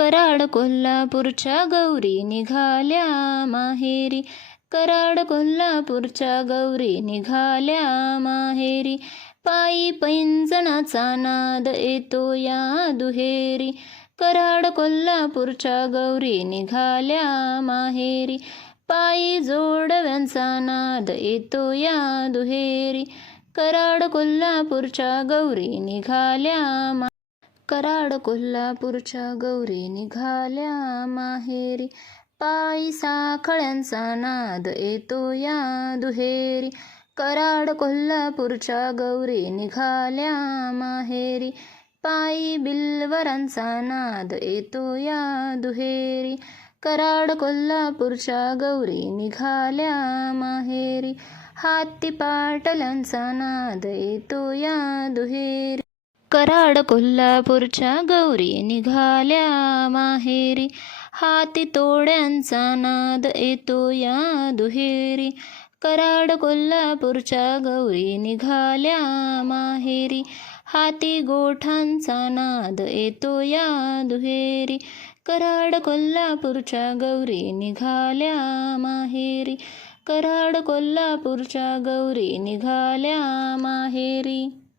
कराड कोल्हापूरच्या गौरी निघाल्या माहेरी. कराड कोल्हापूरच्या गौरी निघाल्या माहेरी. पायी पैंजणाचा नाद येतो या दुहेरी. कराड कोल्हापूरच्या गौरी निघाल्या माहेरी. पायी जोडव्यांचा नाद येतो या दुहेरी. कराड कोल्हापूरच्या गौरी निघाल्या मा कराड कोल्हापूरच्या गौरी निघाल्या माहेरी. पायी साखळ्यांचा नाद येतो या दुहेरी. कराड कोल्हापूरच्या गौरी निघाल्या माहेरी. पायी बिल्वरांचा नाद येतो या दुहेरी. कराड कोल्हापूरच्या गौरी निघाल्या माहेरी. हाती पाटल्यांचा नाद येतो या दुहेरी. कराड कोल्हापूरच्या गौरी निघाल्या माहेरी. हाती तोड्यांचा नाद येतो या दुहेरी. कराड कोल्हापूरच्या गौरी निघाल्या माहेरी. हाती गोठांचा नाद येतो या दुहेरी. कराड कोल्हापूरच्या गौरी निघाल्या माहेरी. कराड कोल्हापूरच्या गौरी निघाल्या माहेरी.